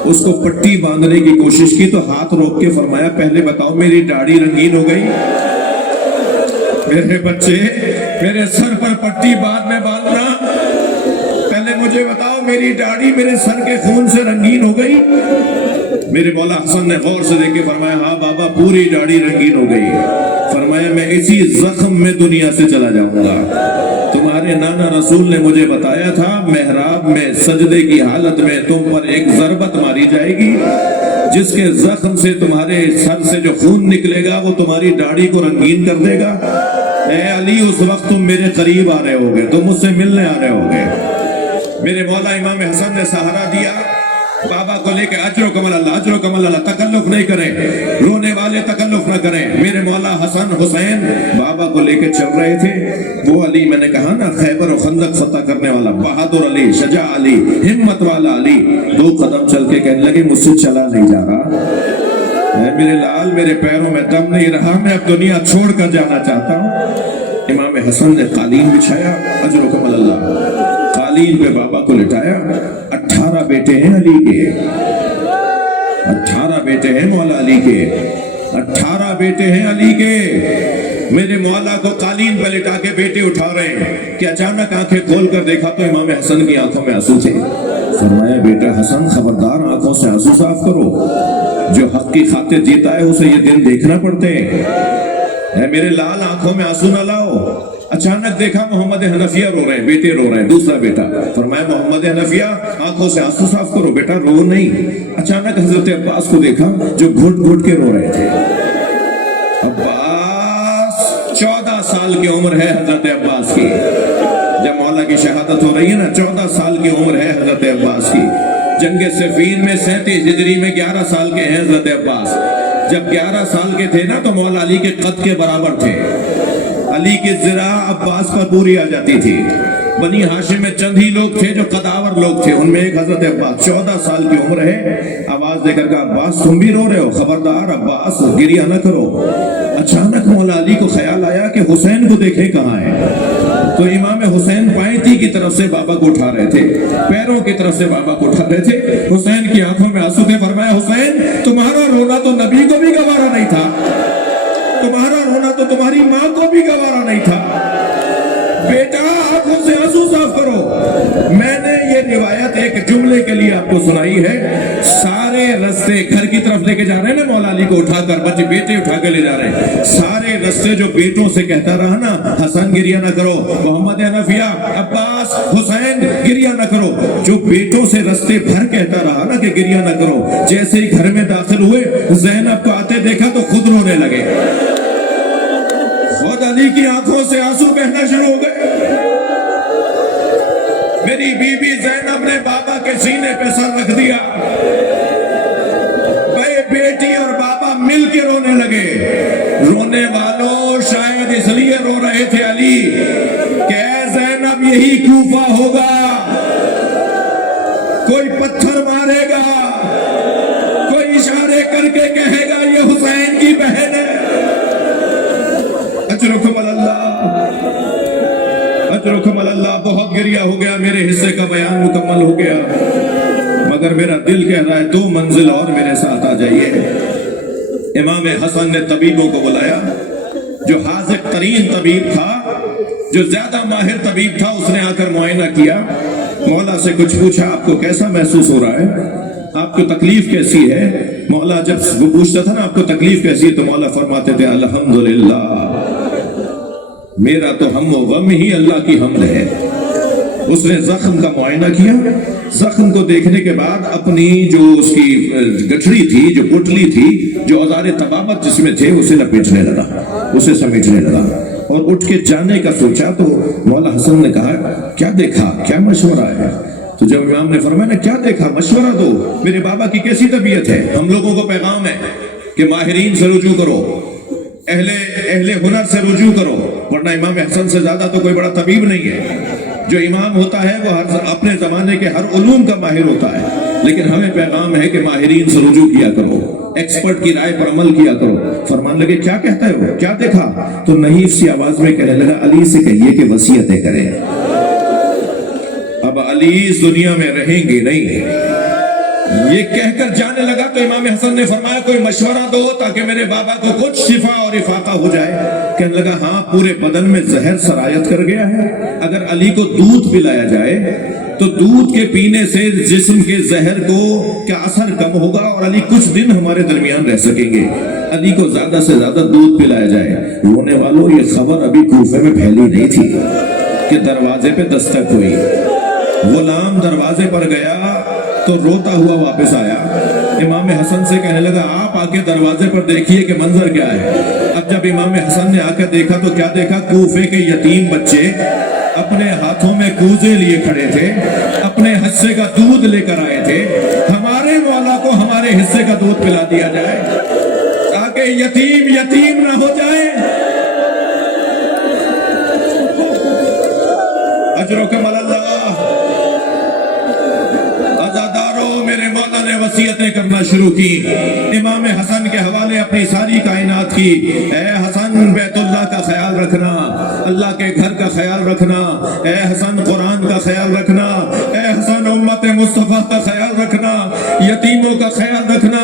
اس کو پٹی باندھنے کی کوشش کی تو ہاتھ روک کے فرمایا پہلے بتاؤ میری داڑھی رنگین ہو گئی؟ میرے بچے، میرے سر پر پٹی بعد میں باندھنا، پہلے مجھے بتاؤ میری داڑھی میرے سر کے خون سے رنگین ہو گئی؟ میرے مولا حسن نے غور سے دیکھ کے فرمایا ہاں بابا پوری داڑھی رنگین ہو گئی۔ فرمایا میں اسی زخم میں دنیا سے چلا جاؤں گا۔ تمہارے نانا رسول نے مجھے بتایا تھا محراب میں سجدے کی حالت میں تم پر ایک ضربت ماری جائے گی، جس کے زخم سے تمہارے سر سے جو خون نکلے گا وہ تمہاری داڑھی کو رنگین کر دے گا۔ اے علی اس وقت تم میرے قریب آ رہے ہوگے، تم مجھ سے ملنے آ رہے ہوگے۔ میرے مولا امام حسن نے سہارا دیا بابا کو لے کے، اجرکم اللہ، اجرکم اللہ، تکلف نہیں کریں، رونے والے تکلف نہ کریں۔ میرے مولا حسن حسین بابا کو لے کے چل رہے تھے۔ وہ علی میں نے کہا نا خیبر و خندق فتح کرنے والا بہادر علی، شجاع علی، ہمت والا علی، 2 قدم چل کے کہنے لگے مجھ سے چلا نہیں جا رہا، اے میرے لال میرے پیروں میں دم نہیں رہا، میں اب دنیا چھوڑ کر جانا چاہتا ہوں۔ امام حسن نے قالین بچھایا، اجرکم اللہ، قالین پہ بابا کو لٹایا۔ 18 بیٹے ہیں علی کے، 18 بیٹے ہیں مولا علی کے، 18 بیٹے ہیں علی کے۔ میرے مولا کو قالین پہ لٹا کے بیٹے اٹھا رہے ہیں کہ اچانک آنکھیں کھول کر دیکھا تو امام حسن کی آنکھوں میں آنسو تھے. فرمایا بیٹا حسن خبردار آنکھوں سے آنسو صاف کرو. جو حق کی خاطر جیتا ہے اسے یہ دن دیکھنا پڑتے ہیں. اے میرے لال آنکھوں میں آنسو نہ لاؤ. اچانک دیکھا محمد حنفیہ رو رہے ہیں, بیٹے رو رہے ہیں, دوسرا بیٹا. فرمایا محمد حنفیہ آنکھوں سے آنسو صاف کرو بیٹا, رو نہیں. اچانک حضرت عباس کو دیکھا جو گھٹ گھٹ کے رو رہے تھے. عباس 14 سال کی عمر ہے حضرت عباس کی. جب مولا کی شہادت ہو رہی ہے نا, 14 سال کی عمر ہے حضرت عباس کی. جنگ صفین میں 37 ہجری میں 11 سال کے ہیں حضرت عباس. جب 11 سال کے تھے نا تو مولا علی کے قد کے برابر تھے. علی کی ذرا عباس پر پوری آ جاتی تھی. بنی ہاشم میں چند ہی لوگ تھے جو قداور لوگ تھے, ان میں ایک حضرت عباس. 14 سال کی عمر ہے. آواز دے کر کہا عباس تم بھی رو رہے ہو, خبردار عباس گریہ نہ کرو. اچانک مولا علی کو خیال آیا کہ حسین کو دیکھیں کہاں ہے. تو امام حسین پائنتی کی طرف سے بابا کو اٹھا رہے تھے, پیروں کی طرف سے بابا کو اٹھا رہے تھے. حسین کی آنکھوں میں آنسو تھے. فرمایا حسین تمہارا رونا تو نبی کو بھی گوارا نہیں تھا, تمہارا رونا تو تمہاری ماں کو بھی گوارا نہیں تھا. بیٹا آنکھوں سے آنسو صاف کرو. میں نے یہ روایت ایک جملے کے لیے آپ کو سنائی ہے. سارے رستے گھر کی طرف لے کے جا رہے ہیں نا مولا علی کو اٹھا کر, بچے بیٹے اٹھا کے لے جا رہے ہیں. سارے رستے جو بیٹوں سے کہتا رہا نا حسن گریہ نہ کرو, محمد حنفیہ, عباس, حسین گریہ نہ کرو, جو بیٹوں سے رستے بھر کہتا رہا نا کہ گریہ نہ کرو, جیسے ہی گھر میں داخل ہوئے زینب کو آتے دیکھا تو خود رونے لگے. خود علی کی آنکھوں سے آنسو بہنا شروع ہو گئے. میری بیوی زینب نے بابا کے سینے پہ سر رکھ دیا. بیٹی اور بابا مل کے رونے لگے. رونے والوں شاید اس لیے رو رہے تھے علی کہ اے زینب یہی کوفہ ہوگا, کوئی پتھر مارے گا, کوئی اشارے کر کے کہے گا یہ حسین کی بہن ہے. اجرکم اللہ, اجرکم اللہ. بہت گریہ ہو گیا, میرے حصے کا بیان مکمل ہو گیا, مگر میرا دل کہہ رہا ہے 2 منزل اور میرے ساتھ آ جائیے. امام حسن نے طبیبوں کو بلایا. جو حاذق ترین طبیب تھا, جو زیادہ ماہر طبیب تھا, اس نے آ کر معائنہ کیا. مولا سے کچھ پوچھا آپ کو کیسا محسوس ہو رہا ہے, آپ کو تکلیف کیسی ہے. مولا جب وہ پوچھتا تھا نا آپ کو تکلیف کیسی ہے, تو مولا فرماتے تھے الحمدللہ, میرا تو ہم و غم ہی اللہ کی حمد ہے. اس نے زخم کا معائنہ کیا. زخم کو دیکھنے کے بعد اپنی جو اس کی گٹھڑی تھی, جو پٹلی تھی, جو اوزار طبابت جس میں تھے, اسے لپیٹنے لگا, اسے سمیٹنے لگا اور اٹھ کے جانے کا سوچا. تو مولا حسن نے کہا کیا دیکھا, کیا مشورہ ہے. تو جب امام نے فرمایا نا کیا دیکھا, مشورہ دو, میرے بابا کی کیسی طبیعت ہے. ہم لوگوں کو پیغام ہے کہ ماہرین سے رجوع کرو, اہل ہنر سے رجوع کرو, ورنہ امام حسن سے زیادہ تو کوئی بڑا طبیب نہیں ہے. جو امام ہوتا ہے وہ اپنے زمانے کے ہر علوم کا ماہر ہوتا ہے, لیکن ہمیں پیغام ہے کہ ماہرین سے رجوع کیا کرو, ایکسپرٹ کی رائے پر عمل کیا کرو. فرمان لگے کیا کہتا ہے وہ, کیا دیکھا. تو نحیف سی آواز میں کہنے لگا علی سے کہیے کہ وصیتیں کریں. اب علی اس دنیا میں رہیں گے نہیں. یہ کہہ کر جانے لگا تو امام حسن نے فرمایا کوئی مشورہ دو تاکہ میرے بابا کو کچھ شفا اور افاقہ ہو جائے. کہنے لگا ہاں, پورے بدن میں زہر سرایت کر گیا ہے. اگر علی کو دودھ پلایا جائے تو دودھ کے پینے سے جسم کے زہر کو کا اثر کم ہوگا اور علی کچھ دن ہمارے درمیان رہ سکیں گے. علی کو زیادہ سے زیادہ دودھ پلایا جائے. رونے والوں یہ خبر ابھی کوفے میں پھیلی نہیں تھی کہ دروازے پہ دستک ہوئی. غلام دروازے پر گیا تو روتا ہوا واپس آیا. امام حسن سے کہنے لگا آپ آ کے دروازے پر دیکھیے کہ منظر کیا ہے. اب جب امام حسن نے آ کر دیکھا تو کیا دیکھا, کوفے کے یتیم بچے اپنے ہاتھوں میں کوزے لیے کھڑے تھے, اپنے حصے کا دودھ لے کر آئے تھے. ہمارے مولا کو ہمارے حصے کا دودھ پلا دیا جائے تاکہ یتیم یتیم نہ ہو جائے. اجرکم اللہ. میرے مولا نے وصیتیں کرنا شروع کی. امام حسن کے حوالے اپنی ساری کائنات کی. اے حسن بیت اللہ کا خیال رکھنا, اللہ کے گھر کا خیال رکھنا. اے حسن قرآن کا خیال رکھنا. اے حسن امت مصطفیٰ کا خیال رکھنا. یتیموں کا خیال رکھنا,